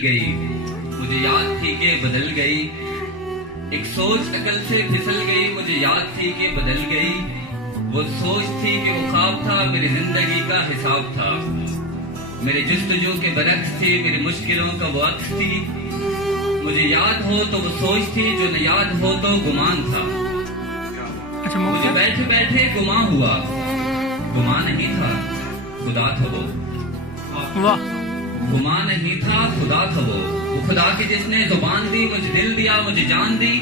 गई, मुझे याद थी कि बदल गई। एक सोच अकल से फिसल गई, मुझे याद थी कि बदल गई। वो सोच थी कि वो ख्वाब था, मेरी जिंदगी का हिसाब था। मेरे जुस्तजू के बरक्स थी, मेरी मुश्किलों का वो अक्स थी। मुझे याद हो तो वो सोच थी, जो न याद हो तो गुमान था। मुझे बैठे बैठे गुमा हुआ, गुमा नहीं था खुदा था वो। वाह, गुमा नहीं था खुदा था वो खुदा की जिसने जुबान दी, मुझे दिल दिया, मुझे जान दी।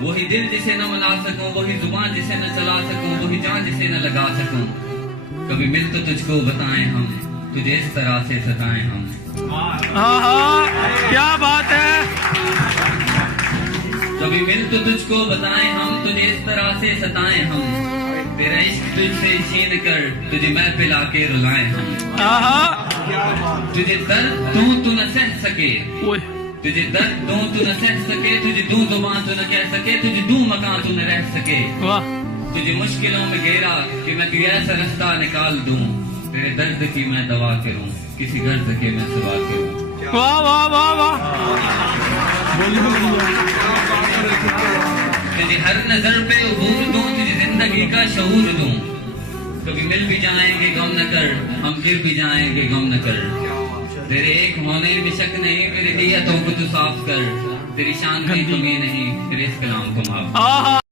वही दिल जिसे न मना सकूं, वही जुबान जिसे न चला सकूं, वही जान जिसे न लगा सकूं। कभी मिल तो तुझको बताएं हम, तुझे इस तरह से सताएं हम। क्या बात है। कभी मिल तो तुझको बताएं हम, तुझे इस तरह से सताएं हम। तेरा इश्क तुझसे छीन कर तुझे मैं पिला के रुलाएं हम। तुझे दर्द दूं तू न सह सके, तुझे दर्द दूं तू न सह सके, तुझे दूं जुबान तू न कह सके, तुझे दूं मकान तू न रह सके। तुझे मुश्किलों में घेरा कि मैं तुझे ऐसा रास्ता निकाल दूं। तेरे दर्द की मैं दवा करूं, किसी गर्ज के मैं सिवा करूं। वाह वाह वाह वाह। तुझे हर नजर पे उबूर दूं, तुझे जिंदगी का शऊर दूं। कभी मिल भी जाएंगे गम न कर, हम गिर भी जाएंगे गम न कर। तेरे एक होने में शक नहीं, मेरी नियतों को तू साफ कर। तेरी शान में कमी नहीं, तेरे इस कलाम को माफ।